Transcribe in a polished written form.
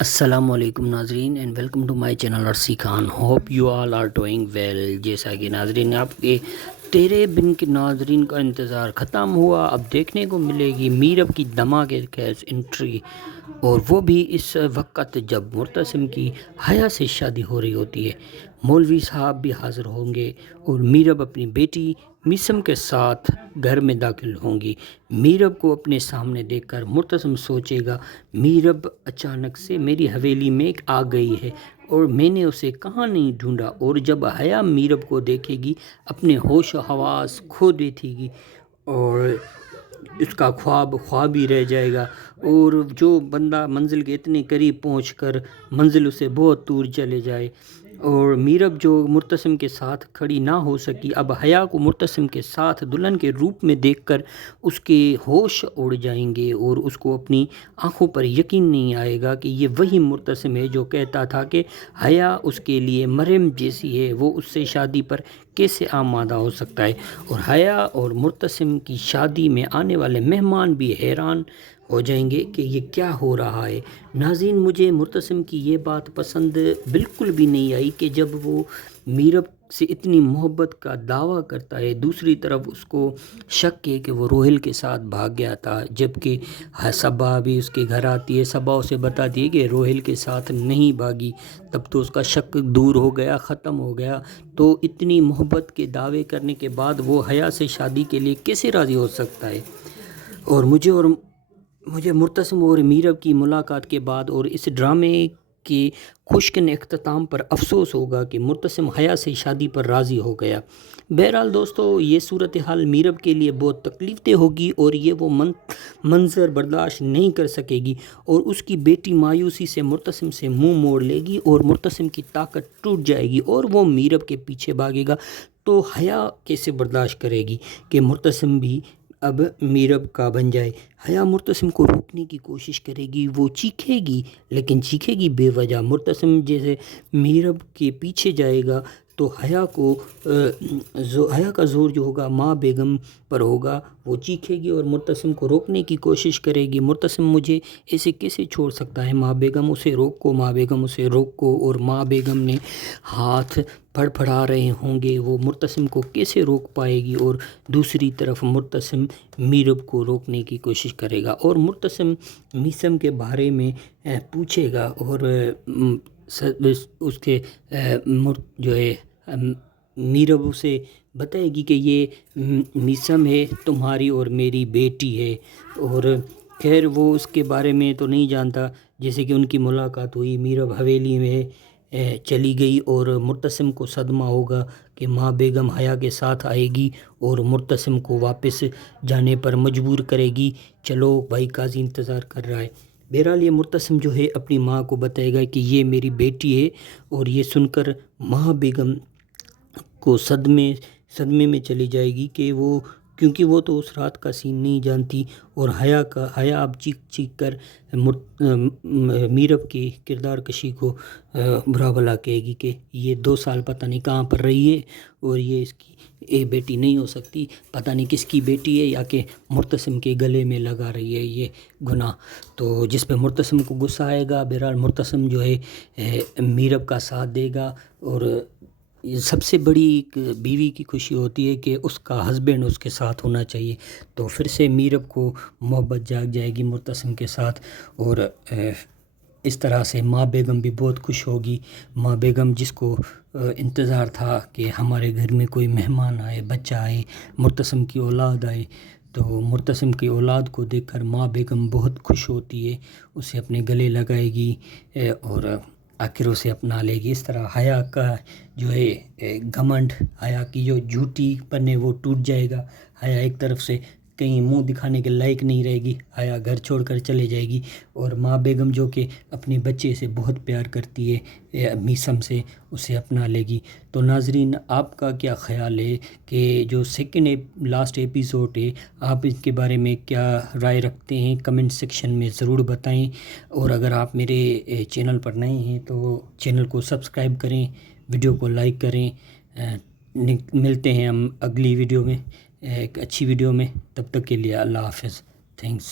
السلام علیکم ناظرین and welcome to my channel Arsi Khan. Hope you all are doing well. جیسا کہ ناظرین آپ کے تیرے بن کے ناظرین کا انتظار ختم ہوا. اب دیکھنے کو ملے گی میرب کی دھماکے خیز انٹری، اور وہ بھی اس وقت جب مرتسم کی حیا سے شادی ہو رہی ہوتی ہے. مولوی صاحب بھی حاضر ہوں گے اور میرب اپنی بیٹی میسم کے ساتھ گھر میں داخل ہوں گی. میرب کو اپنے سامنے دیکھ کر مرتسم سوچے گا، میرب اچانک سے میری حویلی میں آ گئی ہے اور میں نے اسے کہاں نہیں ڈھونڈا. اور جب حیا میرب کو دیکھے گی اپنے ہوش و حواس کھو دیتی گی اور اس کا خواب ہی رہ جائے گا. اور جو بندہ منزل کے اتنے قریب پہنچ کر منزل اسے بہت دور چلے جائے، اور میرب جو مرتسم کے ساتھ کھڑی نہ ہو سکی، اب حیا کو مرتسم کے ساتھ دلہن کے روپ میں دیکھ کر اس کے ہوش اڑ جائیں گے اور اس کو اپنی آنکھوں پر یقین نہیں آئے گا کہ یہ وہی مرتسم ہے جو کہتا تھا کہ حیا اس کے لیے مریم جیسی ہے، وہ اس سے شادی پر کیسے آمادہ ہو سکتا ہے. اور حیا اور مرتسم کی شادی میں آنے والے مہمان بھی حیران ہو جائیں گے کہ یہ کیا ہو رہا ہے. ناظرین، مجھے مرتسم کی یہ بات پسند بالکل بھی نہیں آئی کہ جب وہ میرب سے اتنی محبت کا دعویٰ کرتا ہے، دوسری طرف اس کو شک ہے کہ وہ روہیل کے ساتھ بھاگ گیا تھا، جبکہ صبا بھی اس کے گھر آتی ہے. صبا اسے بتاتی ہے کہ روہیل کے ساتھ نہیں بھاگی. تب تو اس کا شک دور ہو گیا، ختم ہو گیا. تو اتنی محبت کے دعوے کرنے کے بعد وہ حیا سے شادی کے لیے کیسے راضی ہو سکتا ہے. اور مجھے مرتسم اور میرب کی ملاقات کے بعد اور اس ڈرامے کے خوشکن اختتام پر افسوس ہوگا کہ مرتسم حیا سے شادی پر راضی ہو گیا. بہرحال دوستو، یہ صورتحال میرب کے لیے بہت تکلیف دہ ہوگی اور یہ وہ منظر برداشت نہیں کر سکے گی، اور اس کی بیٹی مایوسی سے مرتسم سے منہ موڑ لے گی اور مرتسم کی طاقت ٹوٹ جائے گی اور وہ میرب کے پیچھے بھاگے گا. تو حیا کیسے برداشت کرے گی کہ مرتسم بھی اب میرب کا بن جائے. حیا مرتسم کو روکنے کی کوشش کرے گی، وہ چیخے گی لیکن چیخے گی بے وجہ. مرتسم جیسے میرب کے پیچھے جائے گا تو حیا کا زور جو ہوگا ماں بیگم پر ہوگا. وہ چیخے گی اور مرتسم کو روکنے کی کوشش کرے گی. مرتسم مجھے ایسے کیسے چھوڑ سکتا ہے، ماں بیگم اسے روکو، ماں بیگم اسے روکو. اور ماں بیگم نے ہاتھ پھڑا رہے ہوں گے، وہ مرتسم کو کیسے روک پائے گی. اور دوسری طرف مرتسم میرب کو روکنے کی کوشش کرے گا اور مرتسم میسم کے بارے میں پوچھے گا، اور اس کے جو ہے میرب اسے بتائے گی کہ یہ میسم ہے، تمہاری اور میری بیٹی ہے. اور خیر وہ اس کے بارے میں تو نہیں جانتا. جیسے کہ ان کی ملاقات ہوئی، میرب حویلی میں چلی گئی اور مرتسم کو صدمہ ہوگا کہ ماں بیگم حیا کے ساتھ آئے گی اور مرتسم کو واپس جانے پر مجبور کرے گی. چلو بھائی، قاضی انتظار کر رہا ہے. بہرحال یہ مرتسم جو ہے اپنی ماں کو بتائے گا کہ یہ میری بیٹی ہے، اور یہ سن کر ماں بیگم کو صدمے میں چلی جائے گی کہ کیونکہ وہ تو اس رات کا سین نہیں جانتی. اور حیا اب چیخ کر میرب کی کردار کشی کو برا بھلا کہے گی کہ یہ 2 سال پتہ نہیں کہاں پر رہی ہے اور یہ اس کی بیٹی نہیں ہو سکتی. پتہ نہیں کس کی بیٹی ہے، یا کہ مرتسم کے گلے میں لگا رہی ہے یہ گناہ. تو جس پہ مرتسم کو غصہ آئے گا. بہرحال مرتسم جو ہے میرب کا ساتھ دے گا، اور سب سے بڑی ایک بیوی کی خوشی ہوتی ہے کہ اس کا ہسبینڈ اس کے ساتھ ہونا چاہیے. تو پھر سے میرب کو محبت جاگ جائے گی مرتسم کے ساتھ، اور اس طرح سے ماں بیگم بھی بہت خوش ہوگی. ماں بیگم جس کو انتظار تھا کہ ہمارے گھر میں کوئی مہمان آئے، بچہ آئے، مرتسم کی اولاد آئے، تو مرتسم کی اولاد کو دیکھ کر ماں بیگم بہت خوش ہوتی ہے، اسے اپنے گلے لگائے گی اور آخر اسے اپنا لے گی. اس طرح حیا کا جو ہے گھمنڈ، حیا کی جو جھوٹی پن ہے وہ ٹوٹ جائے گا. حیا ایک طرف سے کہیں منہ دکھانے کے لائق نہیں رہے گی، حیا گھر چھوڑ کر چلے جائے گی. اور ماں بیگم جو کہ اپنے بچے سے بہت پیار کرتی ہے، میسم سے، اسے اپنا لے گی. تو ناظرین، آپ کا کیا خیال ہے کہ جو لاسٹ ایپیسوڈ ہے، آپ اس کے بارے میں کیا رائے رکھتے ہیں؟ کمنٹ سیکشن میں ضرور بتائیں. اور اگر آپ میرے چینل پر نئے ہیں تو چینل کو سبسکرائب کریں، ویڈیو کو لائک کریں. ملتے ہیں ہم اگلی ویڈیو میں، ایک اچھی ویڈیو میں. تب تک کے لیے اللہ حافظ. تھینکس.